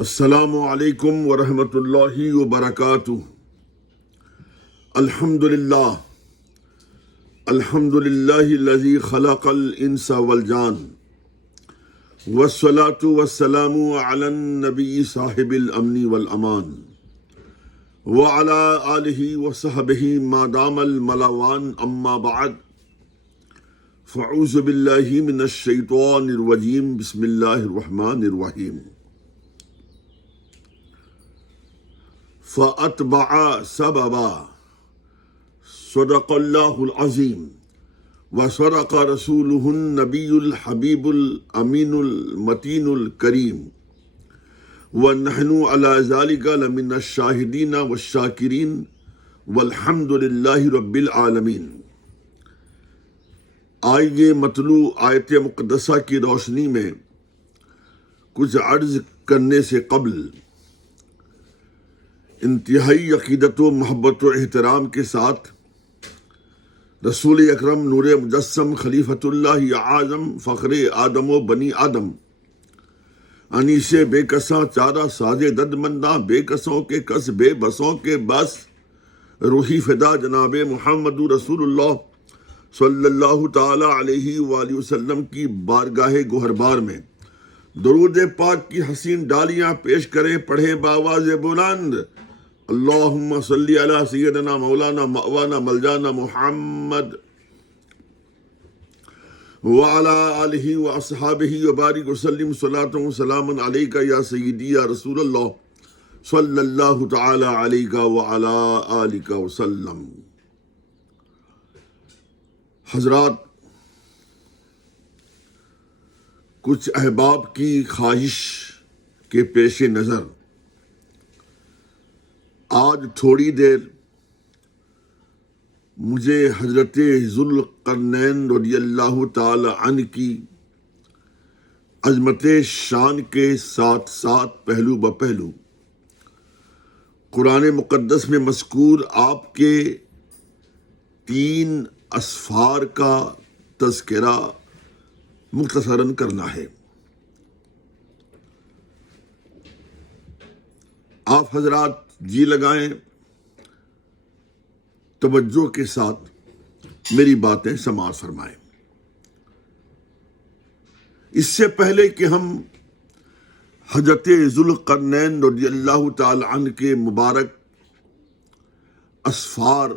السلام علیکم ورحمۃ اللہ وبرکاتہ۔ الحمد للہ الذی خلق الانس والجان والصلاة والسلام علی النبی صاحب الامن والامان وعلی آلہ وصحبہ ما دام الملوان، اما بعد فاعوذ باللہ من الشیطان الرجیم، بسم اللہ الرحمن الرحیم۔ فَأَتْبَعَ سَبَبًا صدق اللہ العظیم وصدق رسولہ النبی الحبیب الامین المتین الکریم، ونحن علی ذلک لمن الشاہدین والشاکرین والحمد للہ رب العالمین۔ آئیے مطلوع آیت مقدسہ کی روشنی میں کچھ عرض کرنے سے قبل انتہائی عقیدت و محبت و احترام کے ساتھ رسول اکرم نور مجسم خلیفۃ اللہ اعظم فخر آدم و بنی آدم انیس بے کساں چارہ ساز دد منداں بے کسوں کے کس بے بسوں کے بس روحی فدا جناب محمد رسول اللہ صلی اللہ تعالی علیہ وآلہ وسلم کی بارگاہ گوہربار میں درود پاک کی حسین ڈالیاں پیش کریں، پڑھیں بآواز بلند، اللہم صلی علی سیدنا مولانا مأوانا ملجانا محمد وعلی آلہ واصحابہ وبارک وسلم صلاۃ و سلام علیک یا سیدی یا رسول اللہ صلی اللہ تعالی علیہ وعلی آلہ وسلم۔ حضرات، کچھ احباب کی خواہش کے پیش نظر آج تھوڑی دیر مجھے حضرت ذوالقرنین رضی اللہ تعالی عنہ کی عظمت شان کے ساتھ ساتھ پہلو بپہلو قرآن مقدس میں مذکور آپ کے 3 اسفار کا تذکرہ مختصراً کرنا ہے۔ آپ حضرات جی لگائیں، توجہ کے ساتھ میری باتیں سماعت فرمائیں۔ اس سے پہلے کہ ہم حضرت ذوالقرنین رضی اللہ تعالی عنہ کے مبارک اسفار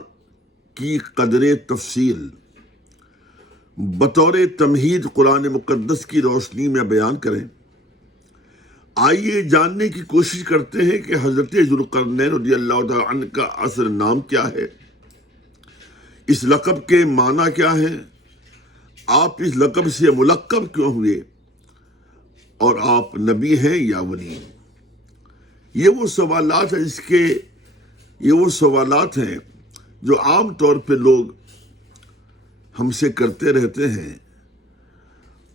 کی قدر تفصیل بطور تمہید قرآن مقدس کی روشنی میں بیان کریں، آئیے جاننے کی کوشش کرتے ہیں کہ حضرت ذوالقرنین رضی اللہ تعالی عنہ کا اصل نام کیا ہے، اس لقب کے معنی کیا ہیں، آپ اس لقب سے ملقب کیوں ہوئے، اور آپ نبی ہیں یا ولی۔ یہ وہ سوالات ہیں جو عام طور پہ لوگ ہم سے کرتے رہتے ہیں۔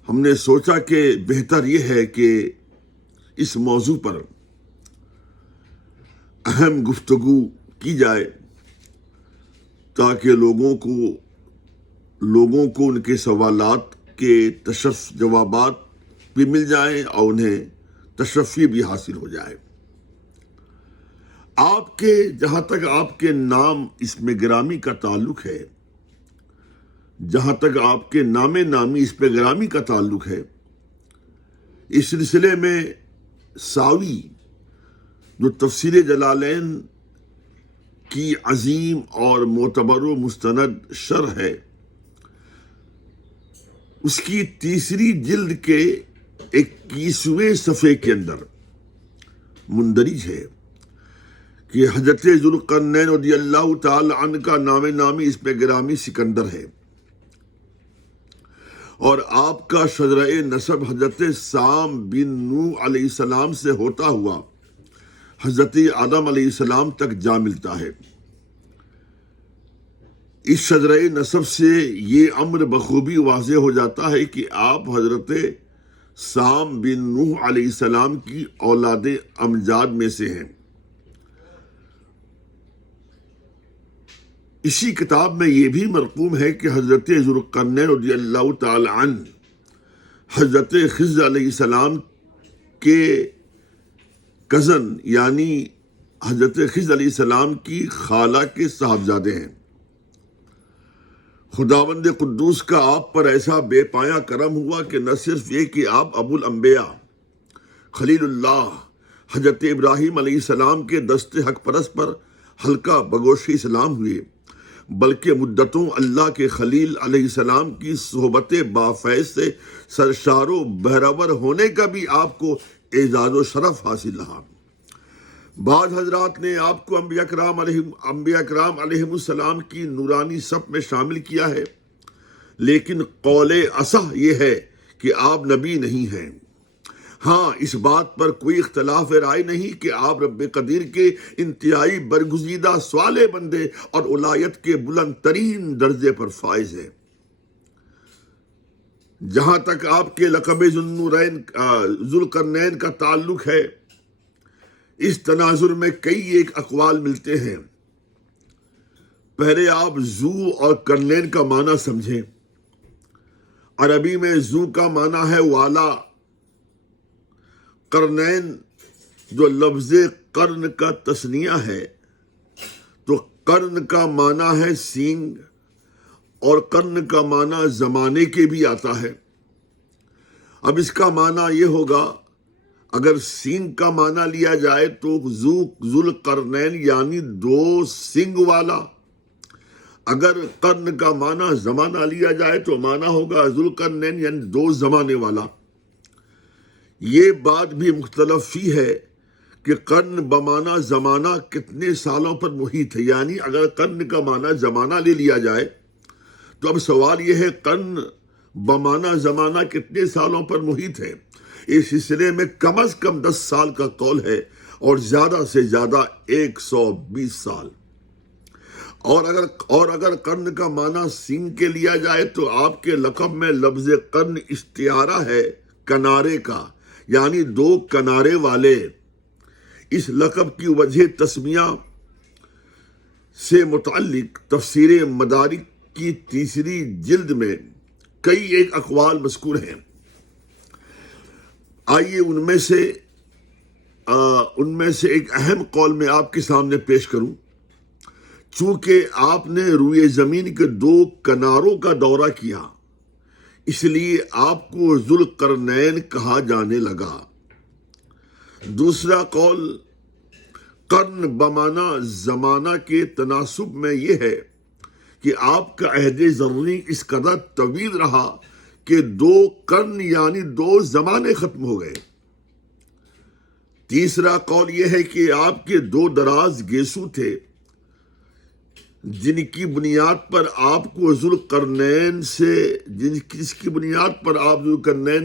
ہم نے سوچا کہ بہتر یہ ہے کہ اس موضوع پر اہم گفتگو کی جائے تاکہ لوگوں کو ان کے سوالات کے جوابات بھی مل جائیں اور انہیں تشفی بھی حاصل ہو جائے۔ جہاں تک آپ کے نام اسم گرامی کا تعلق ہے، جہاں تک آپ کے نام نامی اسم گرامی کا تعلق ہے، اس سلسلے میں ساوی جو تفسیر جلالین کی عظیم اور معتبر و مستند شرح ہے، اس کی 3 جلد کے 21ویں صفحے کے اندر مندرج ہے کہ حضرت ذوالقرنین رضی اللہ تعالی عنہ کا نام نامی اسم گرامی سکندر ہے، اور آپ کا شجرہ نسب حضرت سام بن نوح علیہ السلام سے ہوتا ہوا حضرت آدم علیہ السلام تک جا ملتا ہے۔ اس شجرہ نسب سے یہ امر بخوبی واضح ہو جاتا ہے کہ آپ حضرت سام بن نوح علیہ السلام کی اولاد امجاد میں سے ہیں۔ اسی کتاب میں یہ بھی مرقوم ہے کہ حضرت ذوالقرنین رضی اللہ تعالی عنہ حضرت خضر علیہ السلام کے کزن یعنی حضرت خضر علیہ السلام کی خالہ کے صاحبزادے ہیں۔ خداوند قدوس کا آپ پر ایسا بے پایا کرم ہوا کہ نہ صرف یہ کہ آپ ابو الانبیاء خلیل اللہ حضرت ابراہیم علیہ السلام کے دست حق پرست پر ہلکا بگوش اسلام ہوئے، بلکہ مدتوں اللہ کے خلیل علیہ السلام کی صحبت بافیض سے سرشار و بہرور ہونے کا بھی آپ کو اعزاز و شرف حاصل رہا۔ بعض حضرات نے آپ کو انبیاء کرام علیہ السلام کی نورانی صف میں شامل کیا ہے، لیکن قول اصح یہ ہے کہ آپ نبی نہیں ہیں۔ ہاں، اس بات پر کوئی اختلاف رائے نہیں کہ آپ رب قدیر کے انتہائی برگزیدہ صالح بندے اور ولایت کے بلند ترین درجے پر فائز ہیں۔ جہاں تک آپ کے لقب ذوالقرنین کا تعلق ہے، اس تناظر میں کئی ایک اقوال ملتے ہیں۔ پہلے آپ ذو اور قرنین کا معنی سمجھیں۔ عربی میں ذو کا معنی ہے والا، قرنین جو لفظ قرن کا تثنیہ ہے تو قرن کا معنی ہے سینگ، اور قرن کا معنی زمانے کے بھی آتا ہے۔ اب اس کا معنی یہ ہوگا، اگر سینگ کا معنی لیا جائے تو ذوالقرنین یعنی دو سینگ والا، اگر قرن کا معنی زمانہ لیا جائے تو معنی ہوگا ذوالقرنین یعنی دو زمانے والا۔ یہ بات بھی مختلف ہی ہے کہ قرن بمعنی زمانہ کتنے سالوں پر محیط ہے، یعنی اگر قرن کا معنی زمانہ لے لیا جائے تو اب سوال یہ ہے قرن بمعنی زمانہ کتنے سالوں پر محیط ہے۔ اس سلسلے میں کم از کم 10 سال کا قول ہے اور زیادہ سے زیادہ 120 سال۔ اور اگر قرن کا معنی سینگ کے لیا جائے تو آپ کے لقب میں لفظ قرن استعارہ ہے کنارے کا، یعنی دو کنارے والے۔ اس لقب کی وجہ تسمیہ سے متعلق تفسیر مدارک کی 3 جلد میں کئی ایک اقوال مذکور ہیں۔ آئیے ان میں سے ایک اہم قول میں آپ کے سامنے پیش کروں۔ چونکہ آپ نے روئے زمین کے 2 کناروں کا دورہ کیا، اس لیے آپ کو ذوالقرنین کہا جانے لگا۔ دوسرا قول قرن بمعنی زمانہ کے تناسب میں یہ ہے کہ آپ کا عہد زرعی اس قدر طویل رہا کہ 2 قرن یعنی 2 زمانے ختم ہو گئے۔ تیسرا قول یہ ہے کہ آپ کے 2 دراز گیسو تھے، جن کی بنیاد پر آپ کو ذوالقرنین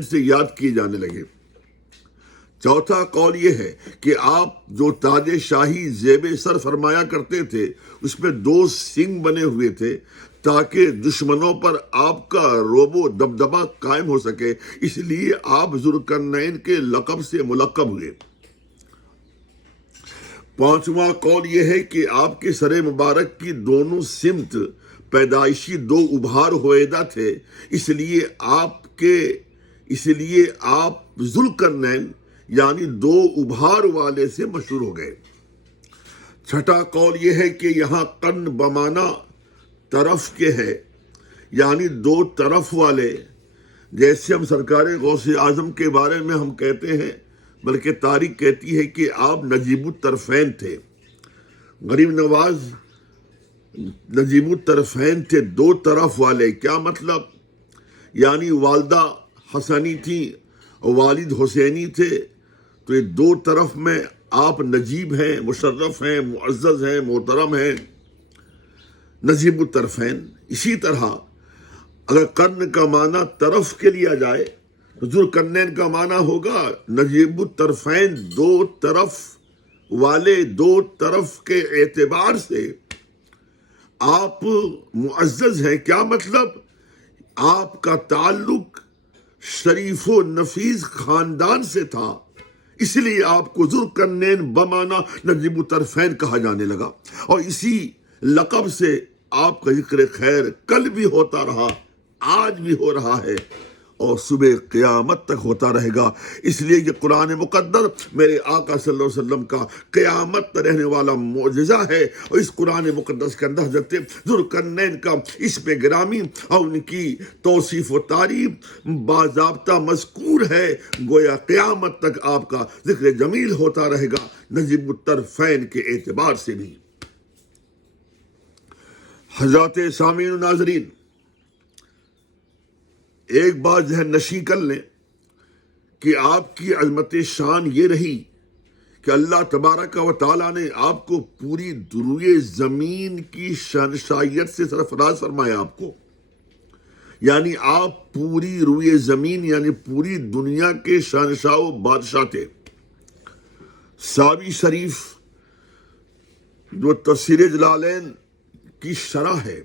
سے یاد کیے جانے لگے۔ چوتھا قول یہ ہے کہ آپ جو تاج شاہی زیب سر فرمایا کرتے تھے اس میں 2 سنگ بنے ہوئے تھے تاکہ دشمنوں پر آپ کا رعب و دبدبہ قائم ہو سکے، اس لیے آپ ذوالقرنین کے لقب سے ملقب ہوئے۔ پانچواں قول یہ ہے کہ آپ کے سر مبارک کی دونوں سمت پیدائشی 2 ابھار ہوئیدہ تھے، اس لیے آپ ذوالقرنین یعنی 2 ابھار والے سے مشہور ہو گئے۔ چھٹا قول یہ ہے کہ یہاں قرن بمعنی طرف کے ہے، یعنی 2 طرف والے، جیسے ہم سرکار غوث اعظم کے بارے میں ہم کہتے ہیں، بلکہ تاریخ کہتی ہے کہ آپ نجیب الطرفین تھے، غریب نواز نجیب الطرفین تھے، 2 طرف والے۔ کیا مطلب؟ یعنی والدہ حسنی تھی اور والد حسینی تھے، تو یہ 2 طرف میں آپ نجیب ہیں، مشرف ہیں، معزز ہیں، محترم ہیں، نجیب الطرفین۔ اسی طرح اگر قرن کا معنی طرف کے لیا جائے تو ذوالقرنین کا معنی ہوگا نجیب الطرفین، 2 طرف والے، 2 طرف کے اعتبار سے آپ معزز ہیں۔ کیا مطلب؟ آپ کا تعلق شریف و نفیس خاندان سے تھا، اس لیے آپ کو ذوالقرنین بمعنی نجیب الطرفین کہا جانے لگا، اور اسی لقب سے آپ کا ذکر خیر کل بھی ہوتا رہا، آج بھی ہو رہا ہے، اور صبح قیامت تک ہوتا رہے گا۔ اس لیے یہ قرآن مقدس میرے آقا صلی اللہ علیہ وسلم کا قیامت تک رہنے والا معجزہ ہے، اور اس قرآن مقدس کے اندر حضرت ذوالقرنین کا اس پہ گرامی اور ان کی توصیف و تعریف باضابطہ مذکور ہے، گویا قیامت تک آپ کا ذکر جمیل ہوتا رہے گا نجیب الطرفین کے اعتبار سے بھی۔ حضرات سامعین و ناظرین، ایک بات ذہن نشین کر لیں کہ آپ کی عظمت شان یہ رہی کہ اللہ تبارک و تعالیٰ نے آپ کو پوری روئے زمین کی شہنشاہیت سے سرفراز فرمایا آپ کو، یعنی آپ پوری روئے زمین یعنی پوری دنیا کے شہنشاہ و بادشاہ تھے۔ ساوی شریف جو تفسیر جلالین کی شرح ہے،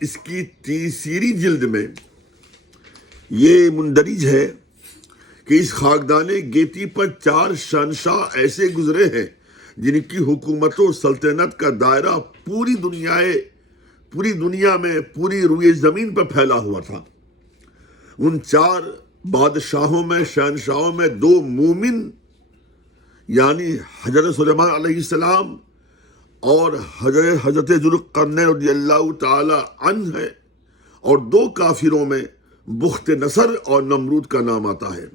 اس کی تیسری جلد میں یہ مندرج ہے کہ اس خاکدان گیتی پر 4 شہنشاہ ایسے گزرے ہیں جن کی حکومت و سلطنت کا دائرہ پوری دنیا میں پوری روئے زمین پر پھیلا ہوا تھا۔ ان 4 بادشاہوں میں شہنشاہوں میں 2 مومن یعنی حضرت سلیمان علیہ السلام اور حضرت ذوالقرنین رضی اللہ تعالی عنہ ہے، اور 2 کافروں میں بخت نصر اور نمرود کا نام آتا ہے۔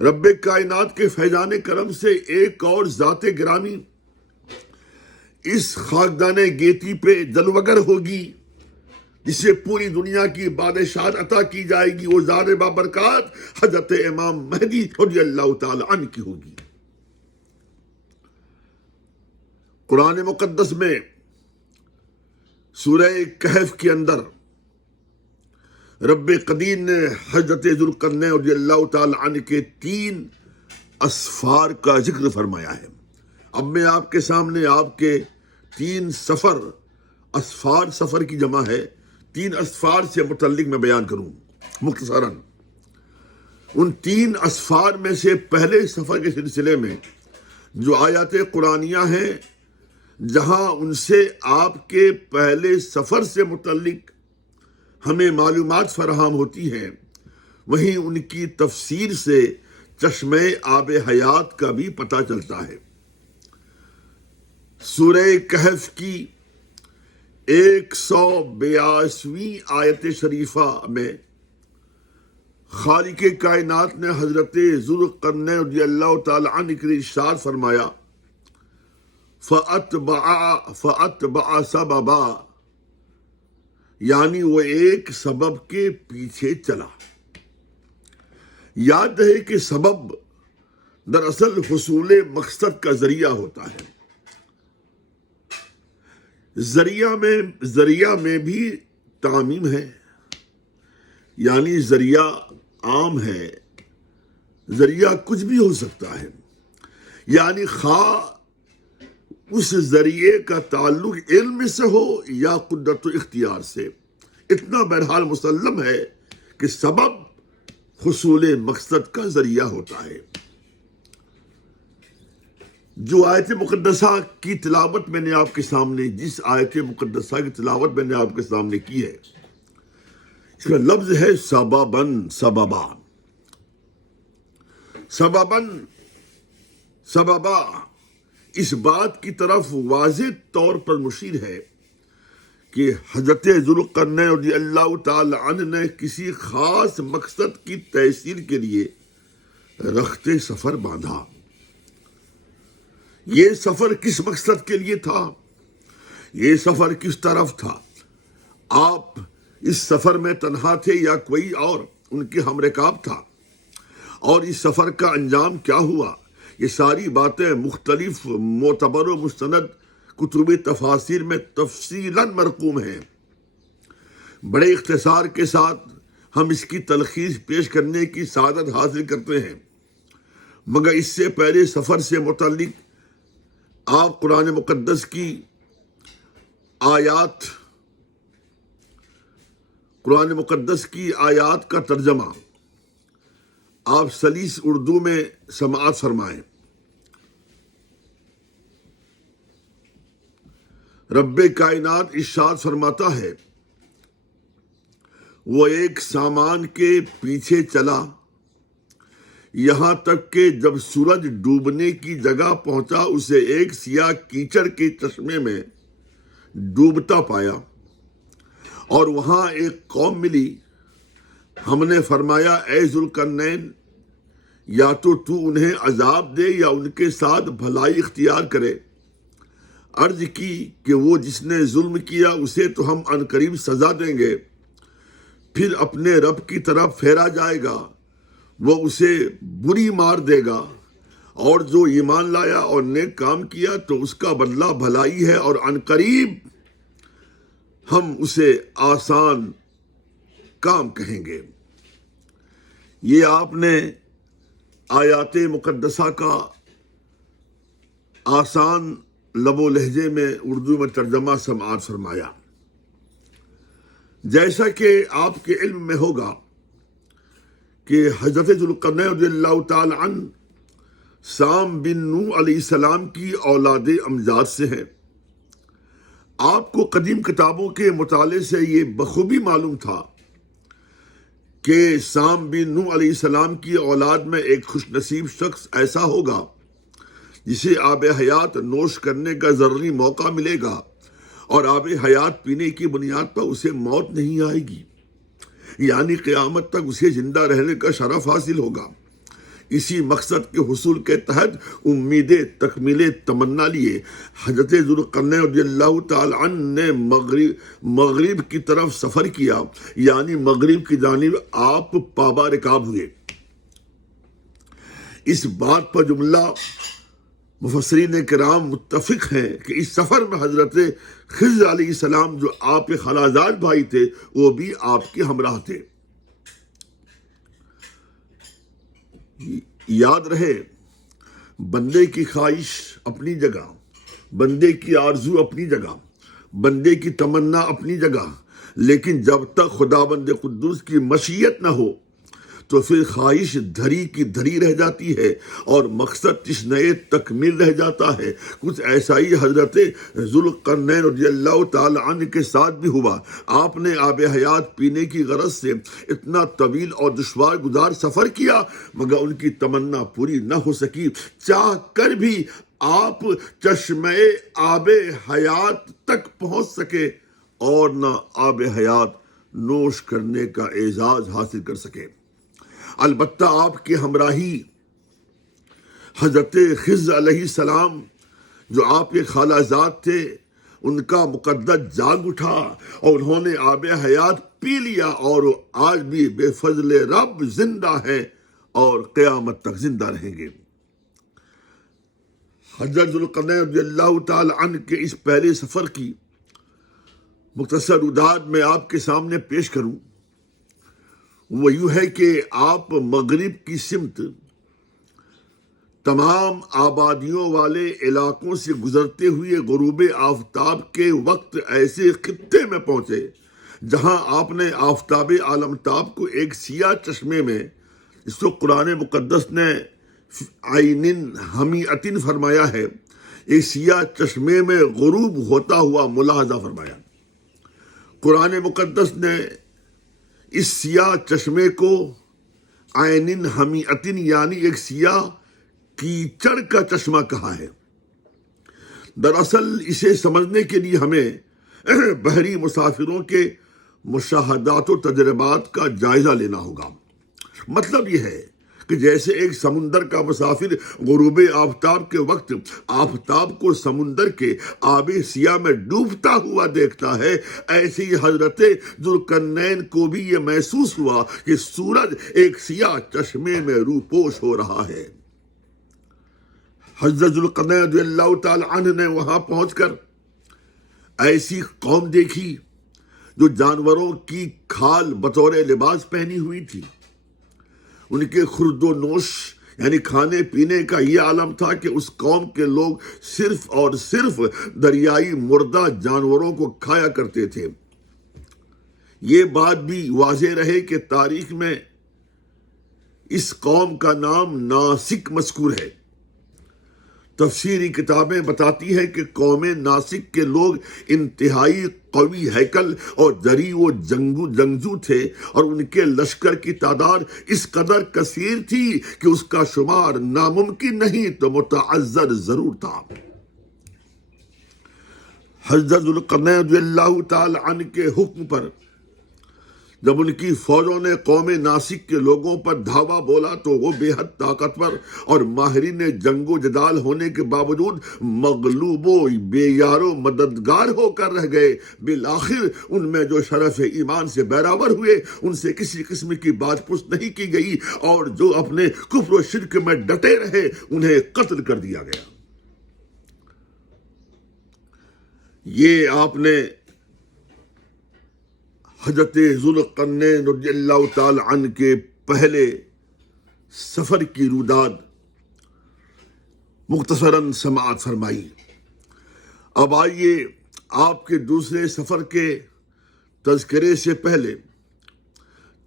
رب کائنات کے فیضان کرم سے ایک اور ذات گرامی اس خاکدان گیتی پہ جلوگر ہوگی جسے پوری دنیا کی بادشاہت عطا کی جائے گی، وہ ذات بابرکات حضرت امام مہدی رضی اللہ تعالی عنہ کی ہوگی۔ قرآن مقدس میں سورہ کہف کے اندر رب قدیر نے حضرت ذوالقرنین رضی اللہ تعالی عنہ کے 3 اسفار کا ذکر فرمایا ہے۔ اب میں آپ کے سامنے آپ کے 3 سفر، اسفار سفر کی جمع ہے، 3 اسفار سے متعلق میں بیان کروں مختصراً۔ ان 3 اسفار میں سے پہلے سفر کے سلسلے میں جو آیات قرآنیہ ہیں، جہاں ان سے آپ کے پہلے سفر سے متعلق ہمیں معلومات فراہم ہوتی ہیں، وہیں ان کی تفسیر سے چشمہ آب حیات کا بھی پتہ چلتا ہے۔ سورہ کہف کی 182ویں آیت شریفہ میں خالق کائنات نے حضرت ذوالقرنین رضی اللہ تعالی عنہ کے لیے ارشاد فرمایا، فَأَتْبَعَ سَبَبًا، یعنی وہ ایک سبب کے پیچھے چلا۔ یاد ہے کہ سبب دراصل حصول مقصد کا ذریعہ ہوتا ہے۔ ذریعہ میں بھی تعمیم ہے، یعنی ذریعہ عام ہے، ذریعہ کچھ بھی ہو سکتا ہے، یعنی خواہ اس ذریعے کا تعلق علم سے ہو یا قدرت و اختیار سے، اتنا بہرحال مسلم ہے کہ سبب حصول مقصد کا ذریعہ ہوتا ہے۔ جو آیت مقدسہ کی تلاوت میں نے آپ کے سامنے، جس آیت مقدسہ کی تلاوت میں نے آپ کے سامنے کی ہے، اس کا لفظ ہے سبباً، سببا، سبباً، سببا، اس بات کی طرف واضح طور پر مشیر ہے کہ حضرت ذوالقرنین رضی اللہ تعالی عنہ نے کسی خاص مقصد کی تحصیل کے لیے رخت سفر باندھا۔ یہ سفر کس مقصد کے لیے تھا؟ یہ سفر کس طرف تھا؟ آپ اس سفر میں تنہا تھے یا کوئی اور ان کے ہم رکاب تھا؟ اور اس سفر کا انجام کیا ہوا؟ یہ ساری باتیں مختلف معتبر و مستند کتب تفاسیر میں تفصیلاً مرقوم ہیں۔ بڑے اختصار کے ساتھ ہم اس کی تلخیص پیش کرنے کی سعادت حاصل کرتے ہیں، مگر اس سے پہلے سفر سے متعلق آپ قرآن مقدس کی آیات کا ترجمہ آپ سلیس اردو میں سماعت فرمائیں۔ رب کائنات ارشاد فرماتا ہے، وہ ایک سامان کے پیچھے چلا یہاں تک کہ جب سورج ڈوبنے کی جگہ پہنچا اسے ایک سیاہ کیچڑ کے چشمے میں ڈوبتا پایا، اور وہاں ایک قوم ملی۔ ہم نے فرمایا، اے ذوالقرنین، یا تو انہیں عذاب دے یا ان کے ساتھ بھلائی اختیار کرے۔ عرض کی کہ وہ جس نے ظلم کیا اسے تو ہم عنقریب سزا دیں گے، پھر اپنے رب کی طرف پھیرا جائے گا، وہ اسے بری مار دے گا، اور جو ایمان لایا اور نیک کام کیا تو اس کا بدلہ بھلائی ہے، اور عنقریب ہم اسے آسان کام کہیں گے۔ یہ آپ نے آیات مقدسہ کا آسان لب و لہجے میں اردو میں ترجمہ سماعت فرمایا۔ جیسا کہ آپ کے علم میں ہوگا کہ حضرت ذوالقرنین رضی اللہ تعالی عنہ سام بن نوح علیہ السلام کی اولاد امجاد سے ہیں۔ آپ کو قدیم کتابوں کے مطالعے سے یہ بخوبی معلوم تھا کہ سام بن نوح علیہ السلام کی اولاد میں ایک خوش نصیب شخص ایسا ہوگا جسے آب حیات نوش کرنے کا ضروری موقع ملے گا، اور آب حیات پینے کی بنیاد پر اسے موت نہیں آئے گی، یعنی قیامت تک اسے زندہ رہنے کا شرف حاصل ہوگا۔ اسی مقصد کے حصول کے تحت امید تکمیل تمنا لیے حضرت ذوالقرنین رضی اللہ تعالی عنہ نے مغرب کی طرف سفر کیا، یعنی مغرب کی جانب آپ پابا رکاب ہوئے۔ اس بات پر جملہ مفسرین کرام متفق ہیں کہ اس سفر میں حضرت خضر علیہ السلام جو آپ کے خالازاد بھائی تھے وہ بھی آپ کے ہمراہ تھے۔ یاد رہے، بندے کی خواہش اپنی جگہ، بندے کی آرزو اپنی جگہ، بندے کی تمنا اپنی جگہ، لیکن جب تک خداوند قدوس کی مشیت نہ ہو تو پھر خواہش دھری کی دھری رہ جاتی ہے اور مقصد تشنہ تکمیل رہ جاتا ہے۔ کچھ ایسا ہی حضرت ذوالقرنین رضی اللہ تعالی عنہ کے ساتھ بھی ہوا۔ آپ نے آب حیات پینے کی غرض سے اتنا طویل اور دشوار گزار سفر کیا، مگر ان کی تمنا پوری نہ ہو سکی۔ چاہ کر بھی آپ چشمہ آب حیات تک پہنچ سکے اور نہ آب حیات نوش کرنے کا اعزاز حاصل کر سکے۔ البتہ آپ کے ہمراہی حضرت خضر علیہ السلام جو آپ کے خالہ زاد تھے، ان کا مقدس جاگ اٹھا اور انہوں نے آب حیات پی لیا، اور وہ آج بھی بے فضل رب زندہ ہے اور قیامت تک زندہ رہیں گے۔ حضرت ذوالقرنین رضی اللہ تعالی عنہ کے اس پہلے سفر کی مختصر رداد میں آپ کے سامنے پیش کروں۔ وہ یوں ہے کہ آپ مغرب کی سمت تمام آبادیوں والے علاقوں سے گزرتے ہوئے غروب آفتاب کے وقت ایسے خطے میں پہنچے جہاں آپ نے آفتاب عالمتاب کو ایک سیاہ چشمے میں، اس کو قرآن مقدس نے عین حمیۃ فرمایا ہے، ایک سیاہ چشمے میں غروب ہوتا ہوا ملاحظہ فرمایا۔ قرآن مقدس نے اس سیاہ چشمے کو عین حمیۃ یعنی ایک سیاہ کیچڑ کا چشمہ کہا ہے۔ دراصل اسے سمجھنے کے لیے ہمیں بحری مسافروں کے مشاہدات و تجربات کا جائزہ لینا ہوگا۔ مطلب یہ ہے کہ جیسے ایک سمندر کا مسافر غروب آفتاب کے وقت آفتاب کو سمندر کے آب سیاہ میں ڈوبتا ہوا دیکھتا ہے، ایسے ہی حضرت ذوالقرنین کو بھی یہ محسوس ہوا کہ سورج ایک سیاہ چشمے میں روپوش ہو رہا ہے۔ حضرت ذوالقرنین رضی اللہ تعالی عنہ نے وہاں پہنچ کر ایسی قوم دیکھی جو جانوروں کی کھال بطور لباس پہنی ہوئی تھی۔ ان کے خورد و نوش یعنی کھانے پینے کا یہ عالم تھا کہ اس قوم کے لوگ صرف اور صرف دریائی مردہ جانوروں کو کھایا کرتے تھے۔ یہ بات بھی واضح رہے کہ تاریخ میں اس قوم کا نام ناسک مذکور ہے۔ تفسیری کتابیں بتاتی ہیں کہ قوم ناسک کے لوگ انتہائی قوی ہیکل اور جری و جنگجو تھے، اور ان کے لشکر کی تعداد اس قدر کثیر تھی کہ اس کا شمار ناممکن نہیں تو متعذر ضرور تھا۔ حضرت ذوالقرنین رضی اللہ تعالی عنہ کے حکم پر جب ان کی فوجوں نے قوم ناسک کے لوگوں پر دھاوا بولا تو وہ بے حد طاقتور اور ماہرین جنگ و جدال ہونے کے باوجود مغلوب و بے یار و مددگار ہو کر رہ گئے۔ بالآخر ان میں جو شرف ایمان سے بیراور ہوئے ان سے کسی قسم کی بات پوچھ نہیں کی گئی، اور جو اپنے کفر و شرک میں ڈٹے رہے انہیں قتل کر دیا گیا۔ یہ آپ نے حضرت ذوالقرنین رضی اللہ تعالی عنہ کے پہلے سفر کی روداد مختصراً سماعت فرمائی۔ اب آئیے آپ کے دوسرے سفر کے تذکرے سے پہلے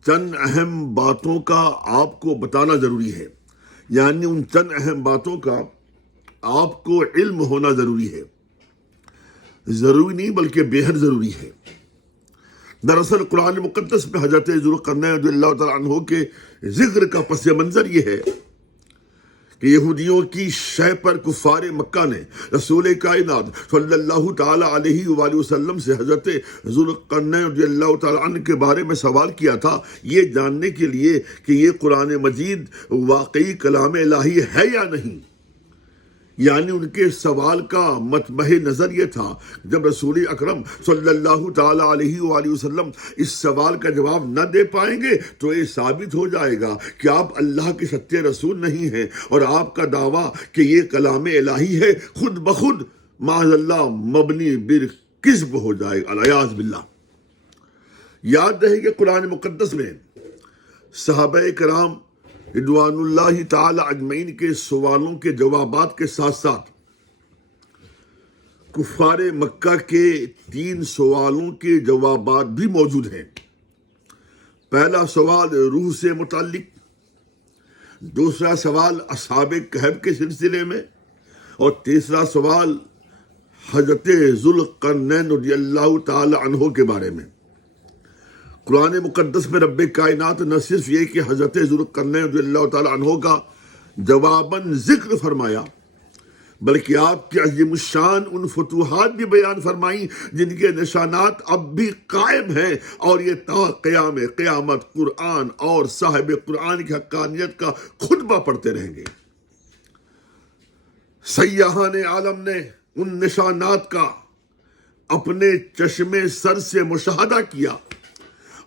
چند اہم باتوں کا آپ کو بتانا ضروری ہے، یعنی ان چند اہم باتوں کا آپ کو علم ہونا ضروری ہے، ضروری نہیں بلکہ بے حد ضروری ہے۔ دراصل قرآن مقدس میں حضرت ذوالقرنین رضی اللہ تعالیٰ عنہ کے ذکر کا پس منظر یہ ہے کہ یہودیوں کی شے پر کفار مکہ نے رسول کائنات صلی اللہ تعالیٰ علیہ وآلہ وسلم سے حضرت ذوالقرنین رضی اللہ تعالیٰ عنہ کے بارے میں سوال کیا تھا، یہ جاننے کے لیے کہ یہ قرآن مجید واقعی کلام الہی ہے یا نہیں۔ یعنی ان کے سوال کا مطمع نظر یہ تھا، جب رسول اکرم صلی اللہ تعالیٰ علیہ وآلہ وسلم اس سوال کا جواب نہ دے پائیں گے تو یہ ثابت ہو جائے گا کہ آپ اللہ کے سچے رسول نہیں ہیں، اور آپ کا دعویٰ کہ یہ کلام الہی ہے خود بخود معاذ اللہ مبنی بالکذب ہو جائے گا، العیاذ باللہ۔ یاد رہے کہ قرآن مقدس میں صحابہ کرام رضوان اللہ تعالی اجمعین کے سوالوں کے جوابات کے ساتھ ساتھ کفار مکہ کے 3 سوالوں کے جوابات بھی موجود ہیں۔ پہلا سوال روح سے متعلق، دوسرا سوال اصحاب کہف کے سلسلے میں، اور تیسرا سوال حضرت ذوالقرنین رضی اللہ تعالی عنہ کے بارے میں۔ قرآن مقدس میں رب کائنات نہ صرف یہ کہ حضرت ذوالقرنین رضی اللہ تعالیٰ عنہ کا جواباً ذکر فرمایا، بلکہ آپ کی عظیم الشان ان فتوحات بھی بیان فرمائیں جن کے نشانات اب بھی قائم ہیں، اور یہ تا قیام قیامت قرآن اور صاحب قرآن کی حقانیت کا خطبہ پڑھتے رہیں گے۔ سیاحان عالم نے ان نشانات کا اپنے چشم سر سے مشاہدہ کیا،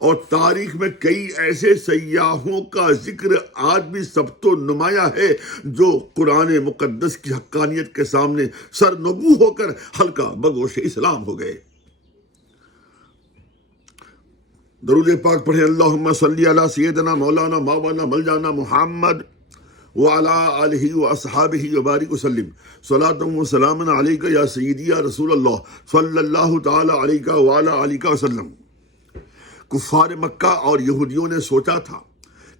اور تاریخ میں کئی ایسے سیاحوں کا ذکر آج بھی ثبت و نمایاں ہے جو قرآن مقدس کی حقانیت کے سامنے سرنگو ہو کر ہلکا بگوش اسلام ہو گئے۔ درود پاک پڑھیں، اللہم صلی علی سیدنا مولانا مولانا مولانا محمد وعلی آلہ واصحابہ وبارک وسلم، صلاۃ و سلام علیک یا سیدی یا رسول اللہ صلی اللہ تعالی علیہ وعلی آلہ وسلم۔ کفار مکہ اور یہودیوں نے سوچا تھا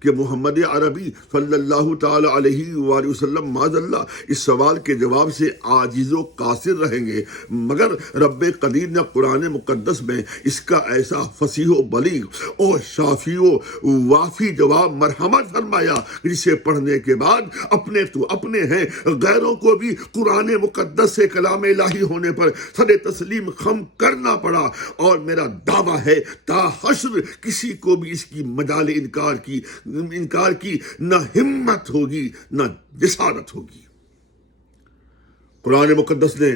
کہ محمد عربی صلی اللہ تعالی علیہ وآلہ وسلم معاذ اللہ اس سوال کے جواب سے عاجز و قاصر رہیں گے، مگر رب قدیر نے قرآن مقدس میں اس کا ایسا فصیح و بلیغ اور شافی و وافی جواب مرحمت فرمایا جسے پڑھنے کے بعد اپنے تو اپنے ہیں، غیروں کو بھی قرآن مقدس سے کلام الہی ہونے پر سر تسلیم خم کرنا پڑا، اور میرا دعویٰ ہے تا حشر کسی کو بھی اس کی مجال انکار کی نہ ہمت ہوگی نہ جسارت ہوگی۔ قرآن مقدس نے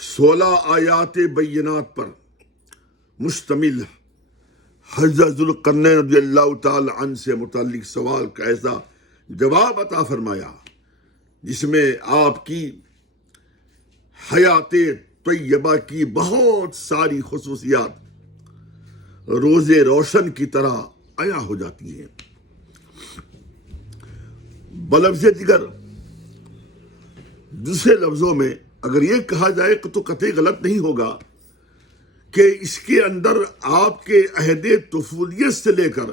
16 آیات بینات پر مشتمل حضرت ذوالقرنین رضی اللہ تعالی عنہ سے متعلق سوال کا ایسا جواب عطا فرمایا جس میں آپ کی حیات طیبہ کی بہت ساری خصوصیات روز روشن کی طرح عیاں ہو جاتی ہیں۔ بلفظ دیگر دوسرے لفظوں میں اگر یہ کہا جائے تو قطعی غلط نہیں ہوگا کہ اس کے اندر آپ کے عہد طفولیت سے لے کر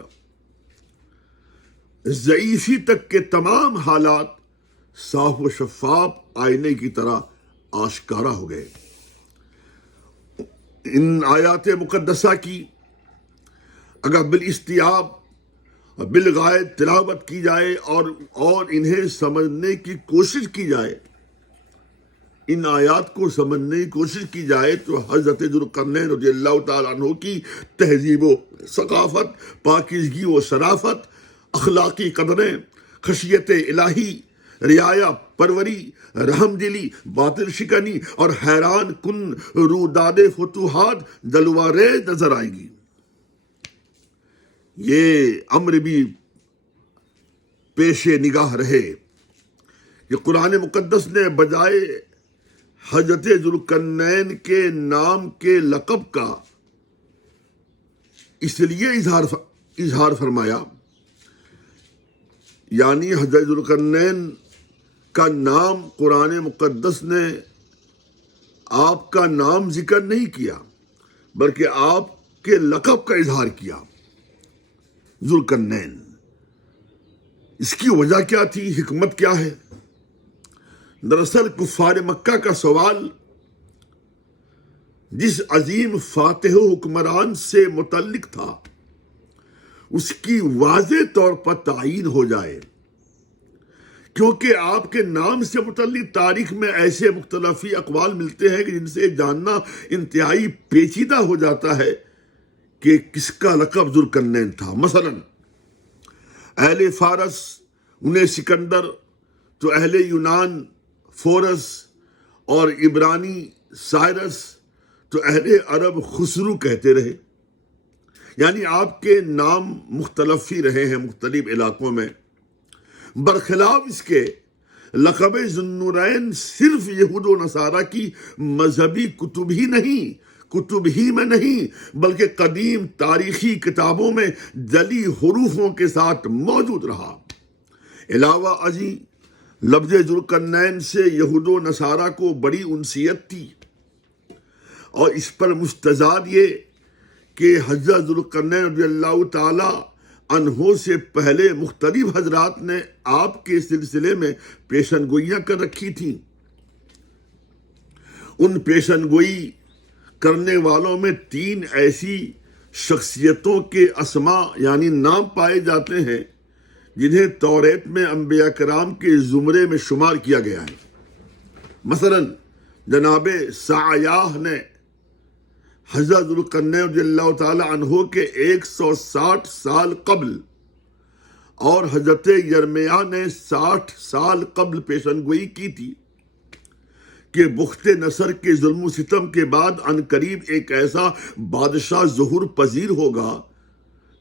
ضعیفی تک کے تمام حالات صاف و شفاف آئینے کی طرح آشکارا ہو گئے۔ ان آیات مقدسہ کی اگر بالاستیاب بالغائب تلاوت کی جائے اور انہیں سمجھنے کی کوشش کی جائے، ان آیات کو سمجھنے کی کوشش کی جائے تو حضرت ذوالقرنین رضی اللہ تعالیٰ عنہ کی تہذیب و ثقافت، پاکیزگی و شرافت، اخلاقی قدریں، خشیت الہی، رعایا پروری، رحم دلی، باطل شکنی اور حیران کن روداد فتوحات جلوہ ریز نظر آئے گی۔ یہ امر بھی پیش نگاہ رہے کہ قرآن مقدس نے بجائے حضرت ذوالقرنین کے نام کے لقب کا اس لیے اظہار فرمایا، یعنی حضرت ذوالقرنین کا نام قرآن مقدس نے آپ کا نام ذکر نہیں کیا بلکہ آپ کے لقب کا اظہار کیا، ذوالقرنین۔ اس کی وجہ کیا تھی، حکمت کیا ہے؟ دراصل کفار مکہ کا سوال جس عظیم فاتح و حکمران سے متعلق تھا اس کی واضح طور پر تعیین ہو جائے، کیونکہ آپ کے نام سے متعلق تاریخ میں ایسے مختلفی اقوال ملتے ہیں کہ جن سے جاننا انتہائی پیچیدہ ہو جاتا ہے کہ کس کا لقب ذوالقرنین تھا۔ مثلا اہل فارس انہیں سکندر، تو اہل یونان فورس، اور عبرانی سائرس، تو اہل عرب خسرو کہتے رہے۔ یعنی آپ کے نام مختلف ہی رہے ہیں مختلف علاقوں میں۔ برخلاف اس کے لقب ذوالنورین صرف یہود و نصارہ کی مذہبی کتب ہی میں نہیں بلکہ قدیم تاریخی کتابوں میں جلی حروفوں کے ساتھ موجود رہا۔ علاوہ ازیں لفظ ذوالقرنین سے یہود و نصارہ کو بڑی انسیت تھی، اور اس پر مستزاد یہ کہ حضرت ذوالقرنین رضی اللہ تعالی عنہ سے پہلے مختلف حضرات نے آپ کے سلسلے میں پیشن گوئیاں کر رکھی تھیں۔ ان پیشن گوئی کرنے والوں میں 3 ایسی شخصیتوں کے اسماء یعنی نام پائے جاتے ہیں جنہیں توریت میں انبیاء کرام کے زمرے میں شمار کیا گیا ہے۔ مثلا جناب سعیاہ نے حضرت ذوالقرنین رضی اللہ تعالی عنہ کے 160 سال قبل اور حضرت یرمیہ نے 60 سال قبل پیشن گوئی کی تھی کہ بخت نصر کے ظلم و ستم کے بعد عنقریب ایک ایسا بادشاہ ظہور پذیر ہوگا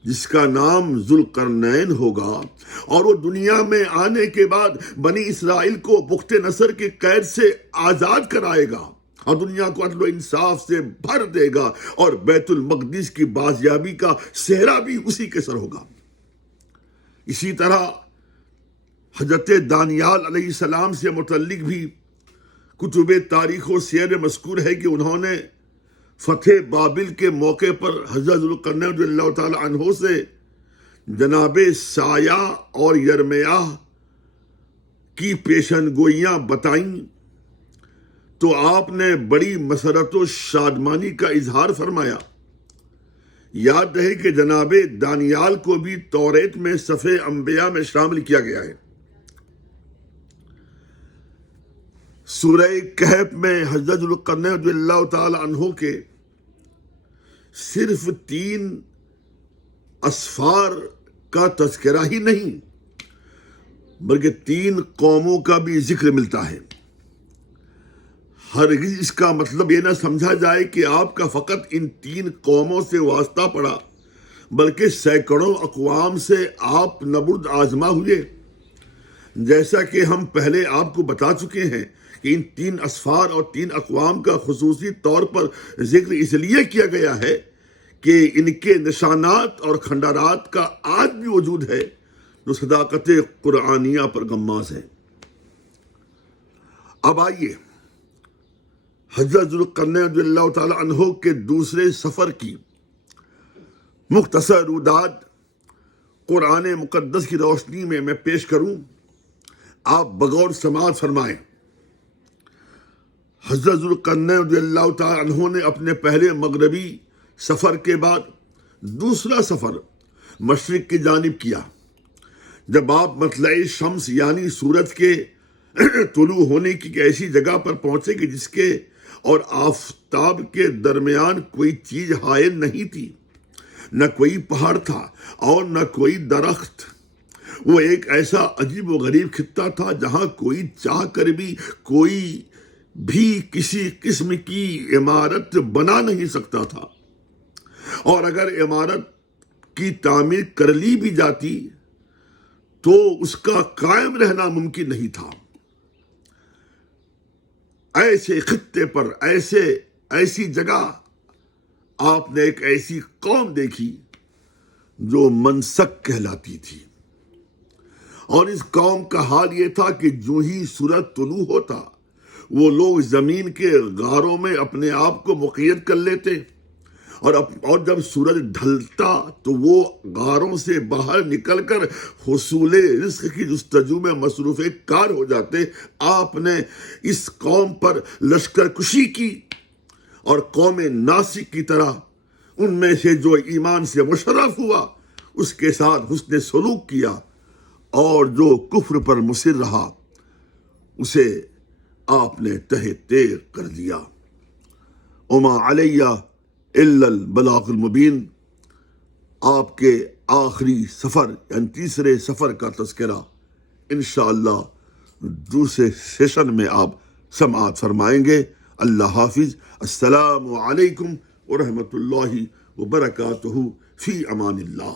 جس کا نام ذوالقرنین ہوگا، اور وہ دنیا میں آنے کے بعد بنی اسرائیل کو بخت نصر کے قید سے آزاد کرائے گا اور دنیا کو عدل و انصاف سے بھر دے گا، اور بیت المقدس کی بازیابی کا صحرا بھی اسی کے سر ہوگا۔ اسی طرح حضرت دانیال علیہ السلام سے متعلق بھی کتب تاریخ و سیر میں مذکور ہے کہ انہوں نے فتح بابل کے موقع پر حضرت ذوالقرنین رضی اللہ تعالی عنہ سے جناب سایہ اور یرمیہ کی پیشن گوئیاں بتائیں تو آپ نے بڑی مسرت و شادمانی کا اظہار فرمایا۔ یاد رہے کہ جناب دانیال کو بھی توریت میں صفِ انبیاء میں شامل کیا گیا ہے۔ سورہ کہف میں حضرت ذوالقرنین رضی اللہ تعالی عنہ کے صرف 3 اسفار کا تذکرہ ہی نہیں بلکہ 3 قوموں کا بھی ذکر ملتا ہے۔ ہرگز اس کا مطلب یہ نہ سمجھا جائے کہ آپ کا فقط ان 3 قوموں سے واسطہ پڑا، بلکہ سینکڑوں اقوام سے آپ نبرد آزما ہوئے۔ جیسا کہ ہم پہلے آپ کو بتا چکے ہیں کہ ان 3 اسفار اور 3 اقوام کا خصوصی طور پر ذکر اس لیے کیا گیا ہے کہ ان کے نشانات اور کھنڈارات کا آج بھی وجود ہے جو صداقت قرآنیہ پر گماز ہے۔ اب آئیے حضرت ذوالقرنین رضی اللہ تعالی عنہ کے دوسرے سفر کی مختصر روداد قرآن مقدس کی روشنی میں پیش کروں۔ آپ بغور سماعت فرمائیں۔ حضرت ذوالقرنین رضی اللہ تعالیٰ عنہ نے اپنے پہلے مغربی سفر کے بعد دوسرا سفر مشرق کی جانب کیا۔ جب آپ مطلع شمس یعنی سورج کے طلوع ہونے کی ایک ایسی جگہ پر پہنچے کہ جس کے اور آفتاب کے درمیان کوئی چیز حائل نہیں تھی، نہ کوئی پہاڑ تھا اور نہ کوئی درخت، وہ ایک ایسا عجیب و غریب خطہ تھا جہاں کوئی چاہ کر بھی کوئی بھی کسی قسم کی عمارت بنا نہیں سکتا تھا، اور اگر عمارت کی تعمیر کر لی بھی جاتی تو اس کا قائم رہنا ممکن نہیں تھا۔ ایسے خطے پر ایسی جگہ آپ نے ایک ایسی قوم دیکھی جو منسک کہلاتی تھی، اور اس قوم کا حال یہ تھا کہ جو ہی سورج طلوع ہوتا وہ لوگ زمین کے غاروں میں اپنے آپ کو مقید کر لیتے، اور جب سورج ڈھلتا تو وہ غاروں سے باہر نکل کر حصول رزق کی جستجو میں مصروف کار ہو جاتے۔ آپ نے اس قوم پر لشکر کشی کی، اور قوم ناسک کی طرح ان میں سے جو ایمان سے مشرف ہوا اس کے ساتھ حسن سلوک کیا، اور جو کفر پر مصر رہا اسے آپ نے تہہ تیغ کر دیا۔ وما علیہ الا البلاغ المبین، آپ کے آخری سفر یعنی تیسرے سفر کا تذکرہ انشاءاللہ دوسرے سیشن میں آپ سماعت فرمائیں گے۔ اللہ حافظ۔ السلام علیکم ورحمۃ اللہ وبرکاتہ۔ فی امان اللہ۔